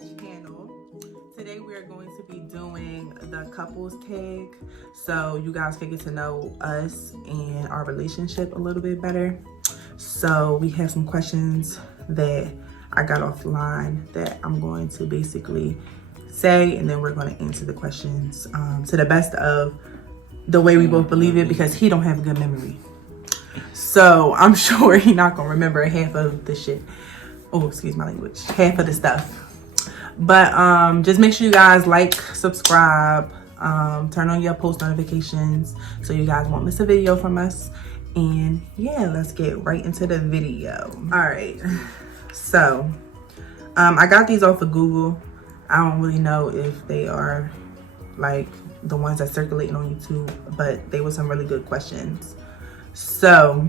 channel. Today we are going to be doing the couples tag, so you guys can get to know us and our relationship a little bit better. So we have some questions that I got offline that I'm going to basically say, and then we're going to answer the questions to the best of the way we both believe it, because he don't have a good memory. So I'm sure he not gonna remember half of the shit. Oh, excuse my language. Half of the stuff. But just make sure you guys like, subscribe, turn on your post notifications so you guys won't miss a video from us. And yeah, let's get right into the video. All right. So I got these off of Google. I don't really know if they are like the ones that circulating on YouTube, but they were some really good questions. So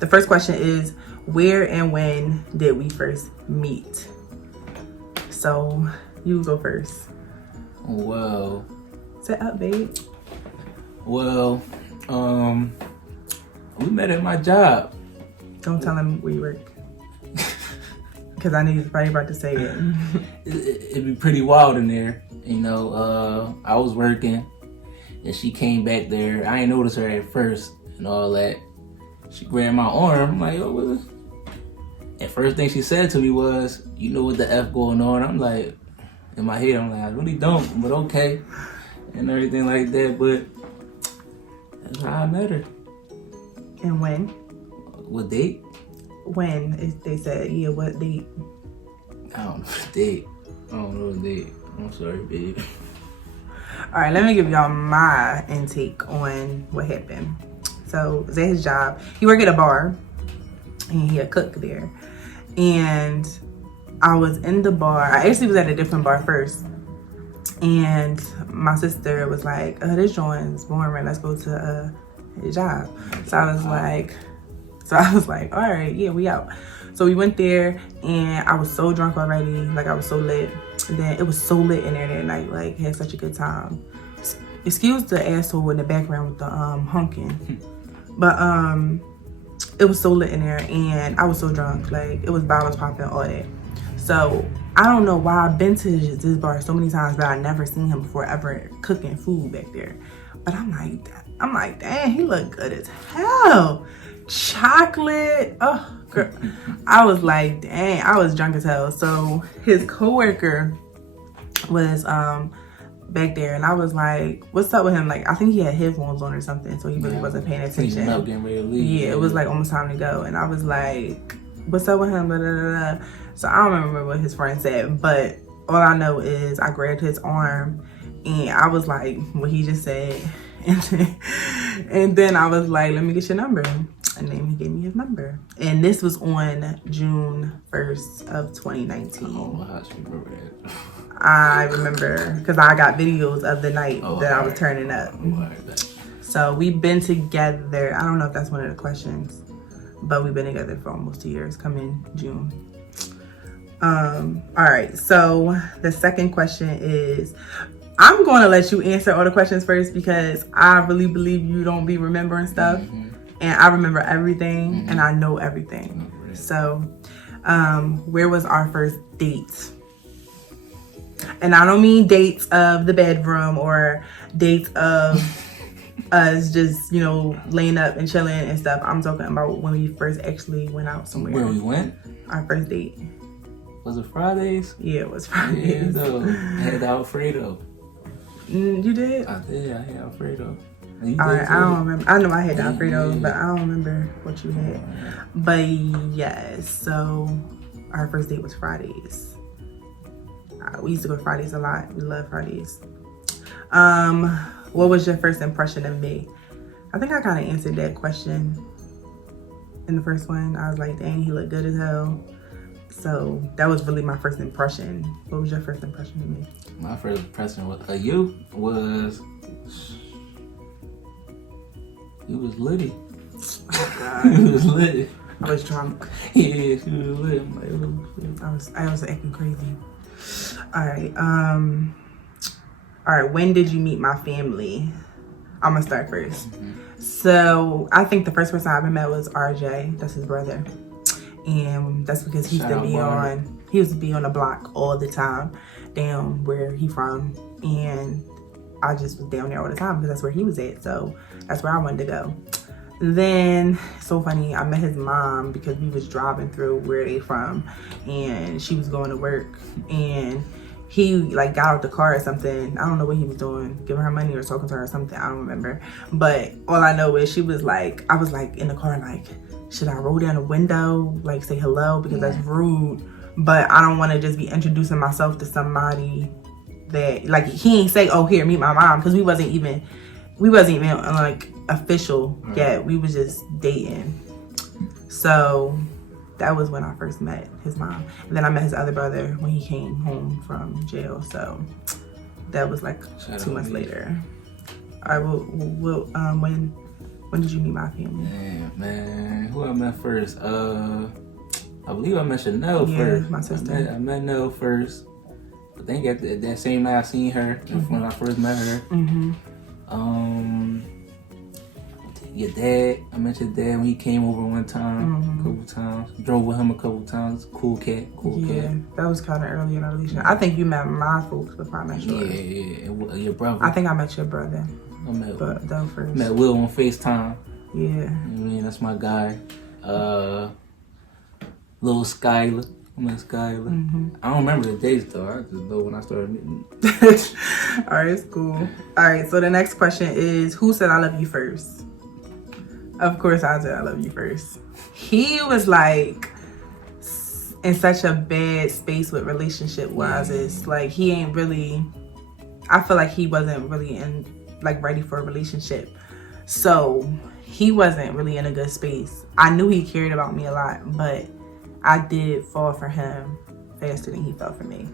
the first question is, where and when did we first meet? So you go first. Well, Set up, babe. Well, we met at my job. Don't tell him where you work, because I know he's probably about to say it. It'd be pretty wild in there. You know, I was working and she came back there. I didn't notice her at first and all that. She grabbed my arm. I'm like, oh, what? And first thing she said to me was, you know what the F going on? I'm like, in my head, I'm like, I really don't, but okay. And everything like that, but that's how I met her. And when? What date? When if they said, yeah, what date? I don't know the date. I don't know the date. I'm sorry, babe. All right, let me give y'all my intake on what happened. So it was at his job. He worked at a bar and he a cook there. And I was in the bar. I actually was at a different bar first. And my sister was like, oh, this joint's boring. Let's go to his job. So I was like, all right, yeah, we out. So we went there and I was so drunk already. Like, I was so lit. And then it was so lit in there that night. Like, had such a good time. Excuse the asshole in the background with the honking. But it was so lit in there and I was so drunk. Like, it was bottles popping, all that. So I don't know why I've been to this bar so many times, but I never seen him before ever cooking food back there. But I'm like, dang, he look good as hell. Chocolate, oh girl. I was like, dang, I was drunk as hell. So his coworker was back there and I was like, what's up with him? Like, I think he had headphones on or something, so he really wasn't paying attention. Getting ready to leave. Yeah, it was like almost time to go. And I was like, what's up with him? Blah, blah, blah, blah. So I don't remember what his friend said, but all I know is I grabbed his arm and I was like, what he just said. And then I was like, let me get your number. And then he gave me his number. And this was on June 1st of 2019. Oh, wow, you remember that? I remember because I got videos of the night that I was turning up. So we've been together. I don't know if that's one of the questions, but we've been together for almost 2 years, coming June. All right, so the second question is, I'm going to let you answer all the questions first because I really believe you don't be remembering stuff. And I remember everything and I know everything. So where was our first date? And I don't mean dates of the bedroom or dates of us just, you know, laying up and chilling and stuff. I'm talking about when we first actually went out somewhere. Where we went? Our first date. Was it Fridays? Yeah, it was Fridays. Yeah, though. I had Alfredo. You did? I did. I had Alfredo. Alright, I don't remember. I know I had Alfredo, but I don't remember what you had. But yes, so our first date was Fridays. We used to go to Fridays a lot. We love Fridays. What was your first impression of me? I think I kind of answered that question in the first one. I was like, dang, he looked good as hell. So that was really my first impression. What was your first impression of me? My first impression of you was, you was litty. Oh God. You was lit. I was drunk. Yeah, she was lit. I'm like, oh, I was acting crazy. All right, when did you meet my family? I'm gonna start first. So I think the first person I ever met was RJ. That's his brother. And that's because he used to be on He used to be on the block all the time, down where he from, and I just was down there all the time because that's where he was at. So that's where I wanted to go. Then, so funny, I met his mom because we was driving through where they from, and she was going to work, and he like got out the car or something. I don't know what he was doing, giving her money or talking to her or something. I don't remember. But all I know is she was like, I was like in the car like, should I roll down the window, like say hello, because that's rude. But I don't want to just be introducing myself to somebody that like he ain't say, oh here, meet my mom, because we wasn't even like official yet. We was just dating. So that was when I first met his mom. And then I met his other brother when he came home from jail. So that was like 2 months later. All right, when did you meet my family? Man, who I met first? I believe I met Chanel first. My sister. I met Nell first. I think at that same night I seen her when I first met her. Your dad, I met your dad when he came over one time, a couple times. Drove with him a couple times. Cool cat. Yeah, that was kind of early in our relationship. I think you met my folks before I met yours. Yeah. And your brother. I think I met your brother. I met first. Met Will on FaceTime. Yeah. You know what I mean, that's my guy. Little Skylar. I met Skylar. I don't remember the dates though. I just know when I started meeting. All right, it's cool. All right, so the next question is, who said I love you first? Of course I said I love you first. He was like in such a bad space with relationship wise. It's like he ain't really, I feel like he wasn't really ready for a relationship. So he wasn't really in a good space. I knew he cared about me a lot, but I did fall for him faster than he fell for me.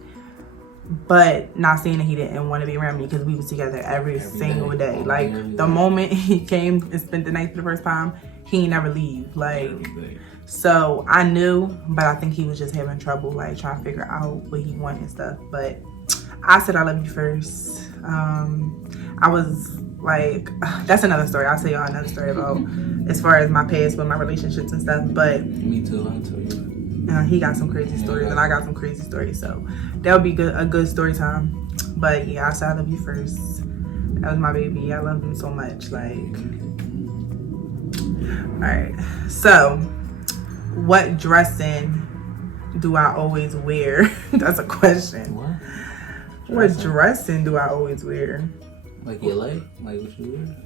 But not saying that he didn't want to be around me, because we was together every single day. Like the moment he came and spent the night for the first time, he ain't never leave. Like, so I knew, but I think he was just having trouble like trying to figure out what he wanted and stuff. But I said I love you first. I was like, that's another story. I'll tell y'all another story about as far as my past with my relationships and stuff. But me too, I'll tell you. He got some crazy stories and I got some crazy stories, so that would be a good story time. But yeah, I said I love you first. That was my baby. I love him so much. Like, all right. So, what dressing do I always wear? That's a question. What dressing do I always wear? Like you like what you wear?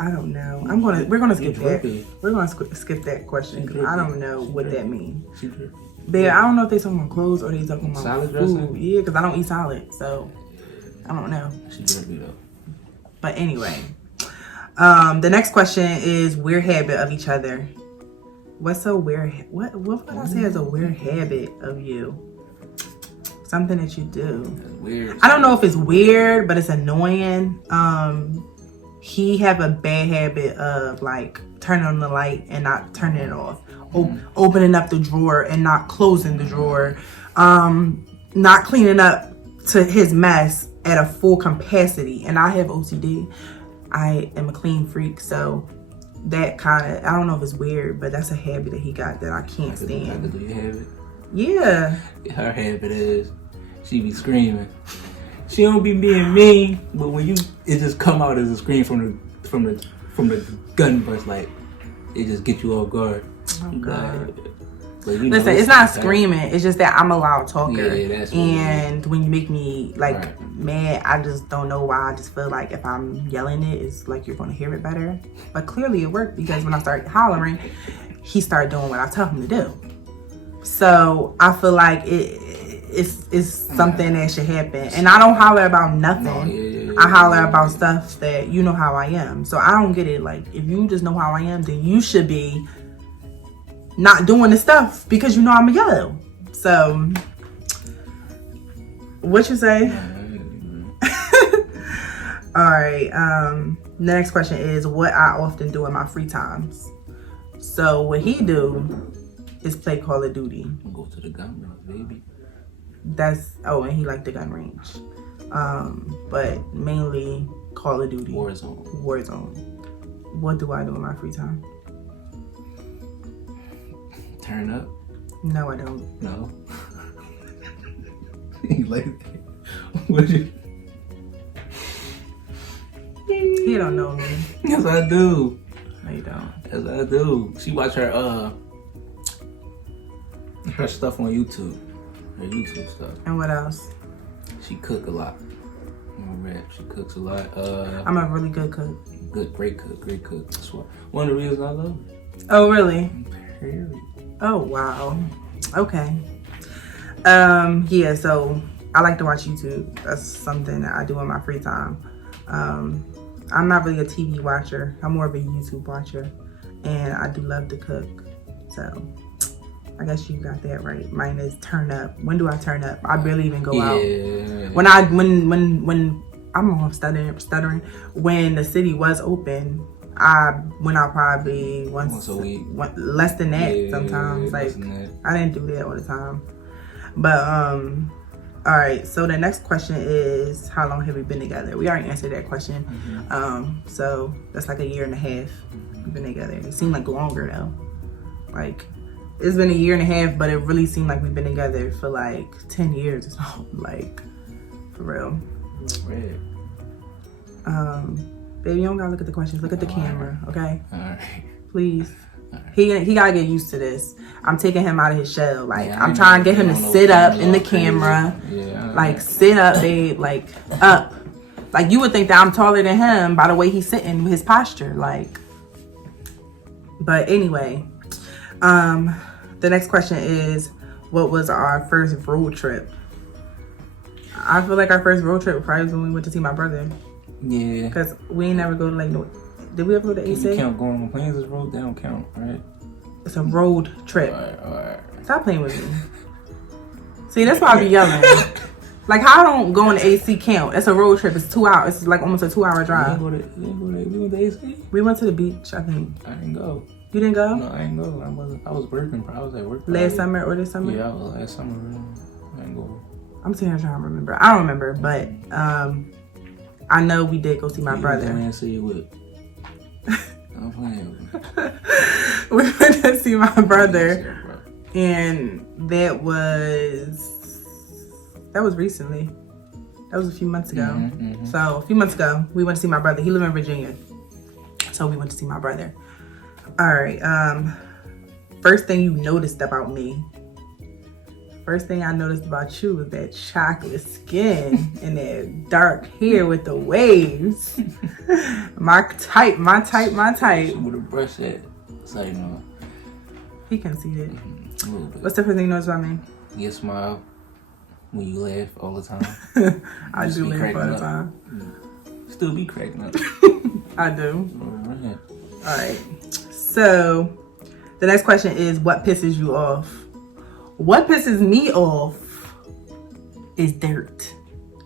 I don't know. We're gonna skip that. We're gonna skip that question because I don't know what that means. Babe, I don't know if they talking about clothes or they talking about salad food. dressing? Yeah, because I don't eat salad, so I don't know. She drippy though. But anyway, the next question is weird habit of each other. What's a weird? What would I say is a weird habit of you? Something that you do. Weird. I don't know if it's weird, but it's annoying. He have a bad habit of like turning on the light and not turning it off. Opening up the drawer and not closing the drawer. Not cleaning up to his mess at a full capacity. And I have OCD. I am a clean freak, so that kind of, I don't know if it's weird, but that's a habit that he got that I can't stand. Do you have it? Yeah. Her habit is she be screaming. She don't be being mean, but when it just come out as a scream from the gun burst, like it just get you off guard. Oh God. Listen, it's not screaming. It's just that I'm a loud talker. Yeah, that's and when you make me like mad, I just don't know why. I just feel like if I'm yelling it's like you're going to hear it better. But clearly it worked because when I started hollering, he started doing what I tell him to do. So I feel like it's something that should happen. And I don't holler about nothing. I holler about stuff that you know how I am. So I don't get it. Like, if you just know how I am, then you should be not doing the stuff because you know I'm a yellow. So, what you say? All right. Next question is what I often do in my free times. So what he do is play Call of Duty. Go to the gun range, baby. And he liked the gun range. But mainly Call of Duty. Warzone. What do I do in my free time? Turn up. No, I don't. No. He like what you? He don't know me. Yes, I do. No, you don't. Yes, I do. She watch her stuff on YouTube. Her YouTube stuff. And what else? She cook a lot. Rap. She cooks a lot. I'm a really good cook. Great cook. That's one of the reasons I love her. Oh, really? Period. Oh, wow. Okay. Yeah, so I like to watch YouTube. That's something that I do in my free time. I'm not really a TV watcher. I'm more of a YouTube watcher. And I do love to cook. So I guess you got that right. Mine is turn up. When do I turn up? I barely even go out. When I'm all stuttering. When the city was open, I went out probably once a week. Less than that sometimes. Like I didn't do that all the time. But all right, so the next question is, how long have we been together? We already answered that question. So that's like 1.5 years we've been together. It seemed like longer though. Like it's been 1.5 years, but it really seemed like we've been together for like 10 years or so. Like for real. Red. Baby, you don't gotta look at the questions. Look at the camera, okay? All right. Please. He gotta get used to this. I'm taking him out of his shell. Like Yeah, I'm trying to get him to sit up in the crazy. camera. Yeah. Like sit up, babe. Like up. Like you would think that I'm taller than him by the way he's sitting with his posture. Like. But anyway, the next question is, what was our first road trip? I feel like our first road trip probably was when we went to see my brother. Yeah. Cause we ain't never go to like did we ever go to AC? You count going on planes as road? They don't count, right? It's a road trip. All right. Stop playing with me. See, that's why I be yelling. Like how I don't go on the AC count. It's a road trip. It's 2 hours. It's like almost a 2-hour drive. We went to AC? We went to the beach, I think. I didn't go. You didn't go? No, I didn't go. I was working. I was at work. Last summer or this summer? Yeah, last summer. I didn't go. I'm sitting here trying to remember. I don't remember, but I know we did go see my brother. Man, see you with. I'm playing. We went to see my brother, and that was recently. That was a few months ago. So a few months ago, we went to see my brother. He lived in Virginia, so we went to see my brother. All right. First thing you noticed about me. First thing I noticed about you was that chocolate skin and that dark hair with the waves. My type. With a brush at, so you know. He can see it. A little bit. What's the first thing you noticed about me? You smile when you laugh all the time. I Just do be laugh cracking all the up. time. Still be cracking up. I do. Alright. All right. So the next question is, what pisses you off? What pisses me off is dirt,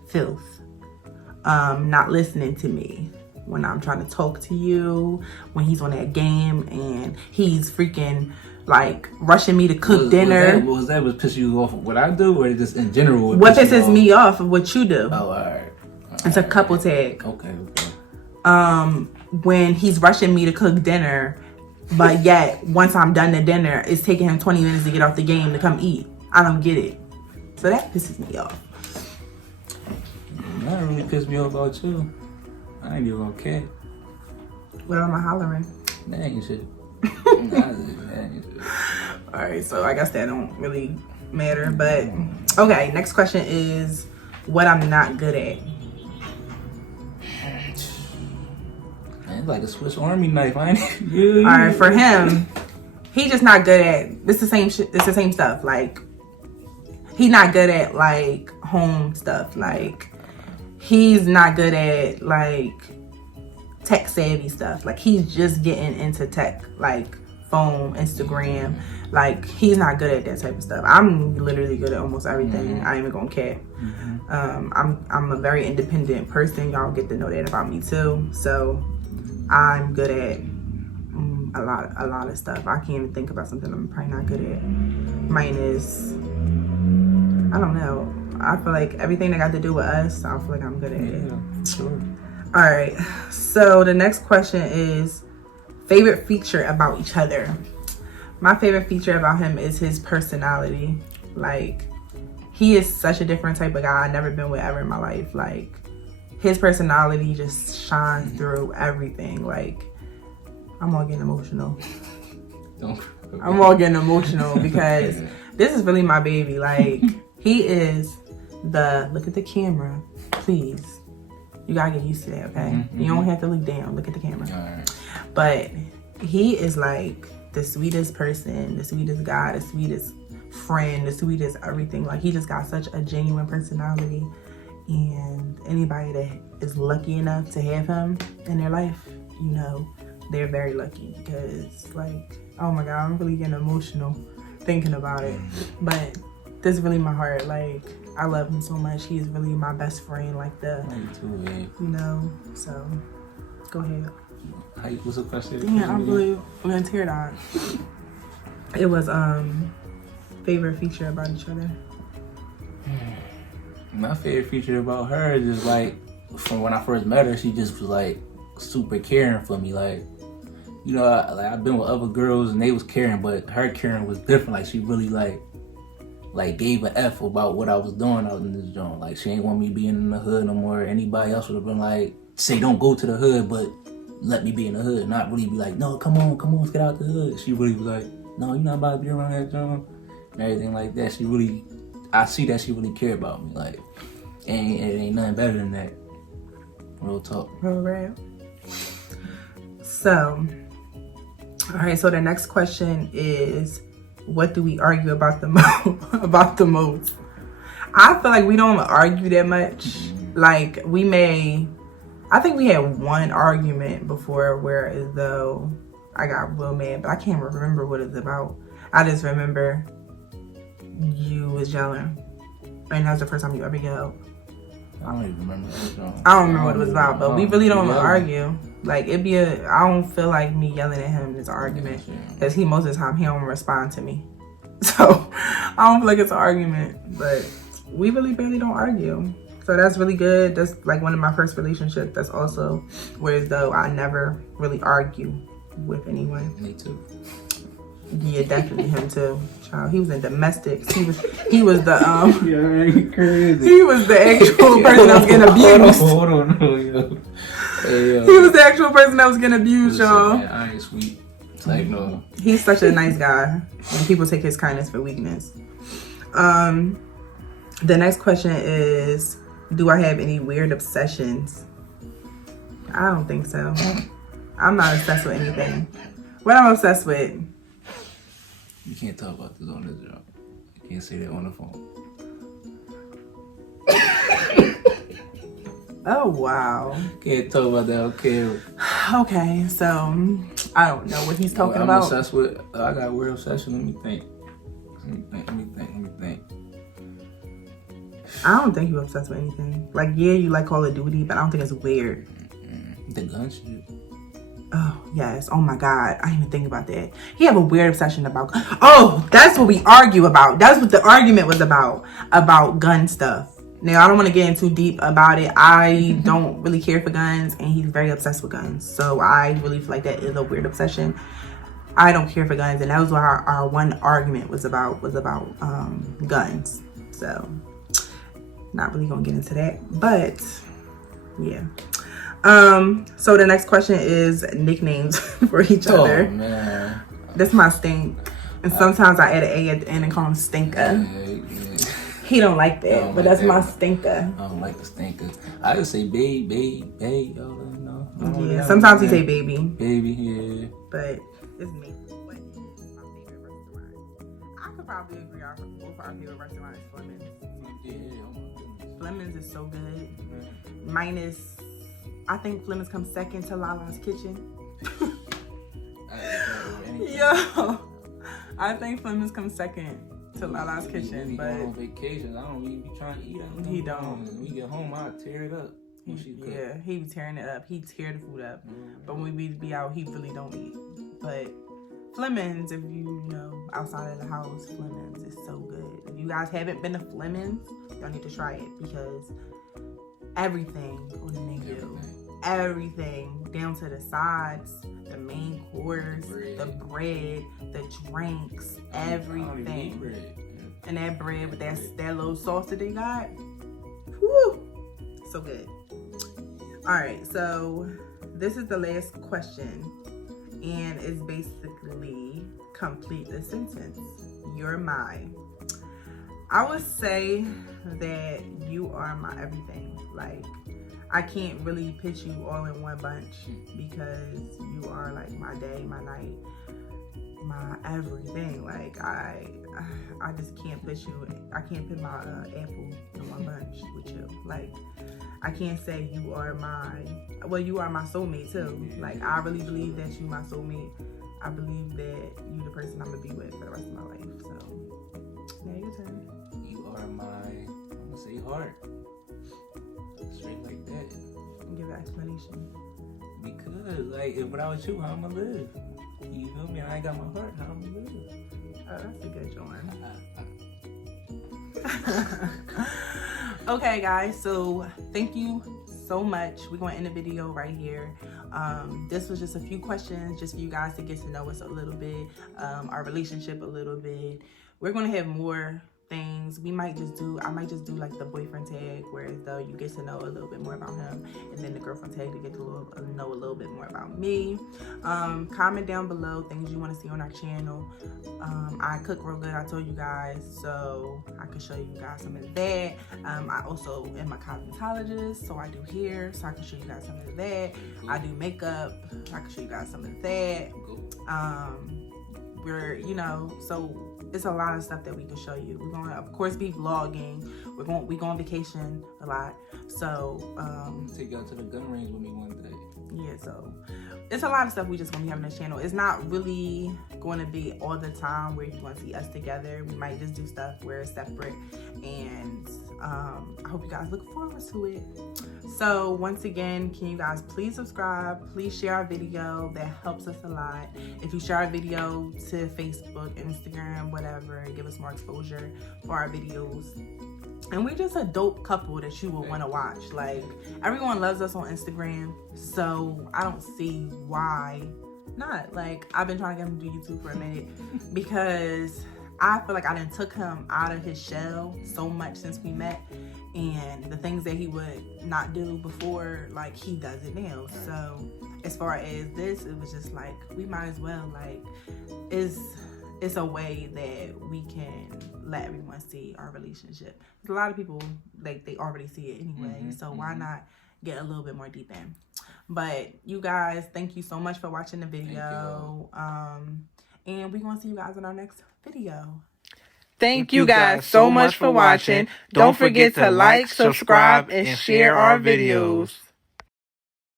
filth, not listening to me when I'm trying to talk to you, when he's on that game and he's freaking like rushing me to cook dinner. Was that what pissed you off of what I do, or just in general? What pisses me off of what you do? Oh, alright. It's a couple tag. Okay. When he's rushing me to cook dinner, but yet once I'm done the dinner, it's taking him 20 minutes to get off the game to come eat. I don't get it. So that pisses me off. That really pissed me off about you. I ain't even gonna care. What am I hollering? That ain't shit. That ain't shit. All right, so I guess that don't really matter. But okay, next question is what I'm not good at. Man, it's like a Swiss Army knife. I ain't. All right, for him, he just not good at. It's the same shit. It's the same stuff. Like he's not good at like home stuff. Like he's not good at like tech savvy stuff. Like he's just getting into tech, like phone, Instagram. Like he's not good at that type of stuff. I'm literally good at almost everything. I ain't even gonna care. I'm a very independent person. Y'all get to know that about me too. So I'm good at a lot of stuff. I can't even think about something I'm probably not good at. Mine is, I don't know. I feel like everything that got to do with us, I feel like I'm good at it. Yeah, sure. All right. So the next question is favorite feature about each other. My favorite feature about him is his personality. Like he is such a different type of guy I've never been with ever in my life. Like, his personality just shines through everything. Like, I'm all getting emotional. I'm all getting emotional because this is really my baby. Like, he is look at the camera, please. You gotta get used to that, okay? You don't have to look down, look at the camera. All right. But he is like the sweetest person, the sweetest guy, the sweetest friend, the sweetest everything. Like, he just got such a genuine personality, and anybody that is lucky enough to have him in their life, you know, they're very lucky, because, like, oh my God, I'm really getting emotional thinking about it. But this is really my heart. Like, I love him so much. He is really my best friend, like Me too, man. you know, so go ahead. What's the question? Yeah, I'm really gonna tear down. It was favorite feature about each other. My favorite feature about her is just like, from when I first met her, she just was like super caring for me. Like, you know, I've been with other girls and they was caring, but her caring was different. Like, she really like gave an F about what I was doing out in this joint. Like, she ain't want me being in the hood no more. Anybody else would have been like, say don't go to the hood, but let me be in the hood. Not really be like, no, come on, let's get out the hood. She really was like, no, you're not about to be around that joint. And everything like that. She really, I see that she really cared about me. Like, it ain't nothing better than that. Real talk. All right. So, all right. So the next question is, what do we argue about the most? I feel like we don't argue that much. Like, I think we had one argument before where as though I got real mad, but I can't remember what it's about. I just remember you was yelling, and that was the first time you ever yelled. I don't even remember that. I don't remember what it was about, but we really don't argue. Like, I don't feel like me yelling at him is an argument, because most of the time he don't respond to me. So I don't feel like it's an argument, but we really barely don't argue. So that's really good. That's like one of my first relationships. That's also where as though I never really argue with anyone. Me too. Yeah, definitely him too. Child, he was in domestics. He was the Yeah, crazy. he was the actual person that was getting abused. Hold on, yo. Hey, yo. He was the actual person that was getting abused, y'all. Man, I ain't sweet. It's like, no. He's such a nice guy, and people take his kindness for weakness. The next question is, do I have any weird obsessions? I don't think so. I'm not obsessed with anything. What I'm obsessed with? You can't talk about this on this job. You can't say that on the phone. Oh, wow. Can't talk about that, okay? Okay, so I don't know what he's talking I'm about. obsessed with, I got a weird obsession. Let me think. I don't think you're obsessed with anything. Like, yeah, you like Call of Duty, but I don't think it's weird. The gun shit. Oh, yes. Oh, my God. I didn't even think about that. He have a weird obsession about... Oh, that's what we argue about. That's what the argument was about gun stuff. Now, I don't want to get in too deep about it. I don't really care for guns, and he's very obsessed with guns. So I really feel like that is a weird obsession. I don't care for guns, and that was what our one argument was about guns. So, not really going to get into that. But, yeah. So the next question is nicknames for each other. Oh, man. That's my stink. And sometimes I add an A at the end and call him Stinker. He don't like that, but that's my Stinker. I don't like the stinker. I just say babe, no. Yeah, sometimes he say baby. Baby, yeah. But it's me. What is my favorite restaurant? I could probably agree both our favorite restaurant is Fleming's. Yeah, oh my goodness. Fleming's is so good. Minus, I think Fleming's comes second to Lala's Kitchen. Yo, I think Fleming's comes second to Lala's Kitchen, we but on vacation, I don't even be trying to eat out. He don't. When we get home, I tear it up. Yeah, he be tearing it up. He tear the food up. But when we be out, he really don't eat. But Fleming's, if you know, outside of the house, Fleming's is so good. If you guys haven't been to Fleming's, y'all need to try it, because everything on the menu, everything down to the sides, the main course, the bread, the drinks, everything. and that bread with that little sauce that they got. Woo! So good. All right, so this is the last question, and it's basically complete the sentence. You're mine. I would say that you are my everything. Like, I can't really put you all in one bunch because you are like my day, my night, my everything. Like, I just can't put you. I can't put my apple in one bunch with you. Like, I can't say you are you are my soulmate too. Like, I really believe that you my soulmate. I believe that you the person I'm gonna be with for the rest of my life. So, now your turn. You are my, I'm gonna say heart. Straight like that. Give an explanation. Because, like, if without you, how I'm gonna live? You feel me? I ain't got my heart, how I'm gonna live? Oh, that's a good one. Okay, guys, so thank you so much. We're going to end the video right here. This was just a few questions just for you guys to get to know us a little bit, our relationship a little bit. We're going to have more things. I might just do like the boyfriend tag, where though you get to know a little bit more about him, and then the girlfriend tag to get to know a little bit more about me. Comment down below things you want to see on our channel. I cook real good, I told you guys, so I can show you guys some of that. I also am a cosmetologist, so I do hair, so I can show you guys some of that. I do makeup, I can show you guys some of that. We're, so it's a lot of stuff that we can show you. We're gonna, of course, be vlogging. We go on vacation a lot. So take y'all to the gun range with me one day. Yeah, so it's a lot of stuff we just gonna be having on this channel. It's not really going to be all the time where you're gonna see us together. We might just do stuff where it's separate, and I hope you guys look forward to it. So once again, can you guys please subscribe, please share our video. That helps us a lot. If you share our video to Facebook, Instagram, whatever, give us more exposure for our videos. And we're just a dope couple that you will want to watch. Like, everyone loves us on Instagram, so I don't see why not. Like, I've been trying to get him to do YouTube for a minute because I feel like I done took him out of his shell so much since we met, and the things that he would not do before, like, he does it now. So as far as this, it was just like, we might as well, like, it's a way that we can let everyone see our relationship. A lot of people, like, they already see it anyway, so why not get a little bit more deep in? But you guys, thank you so much for watching the video. And we're gonna see you guys in our next video. Thank you guys so much for watching. Don't forget to like, subscribe, and share our videos.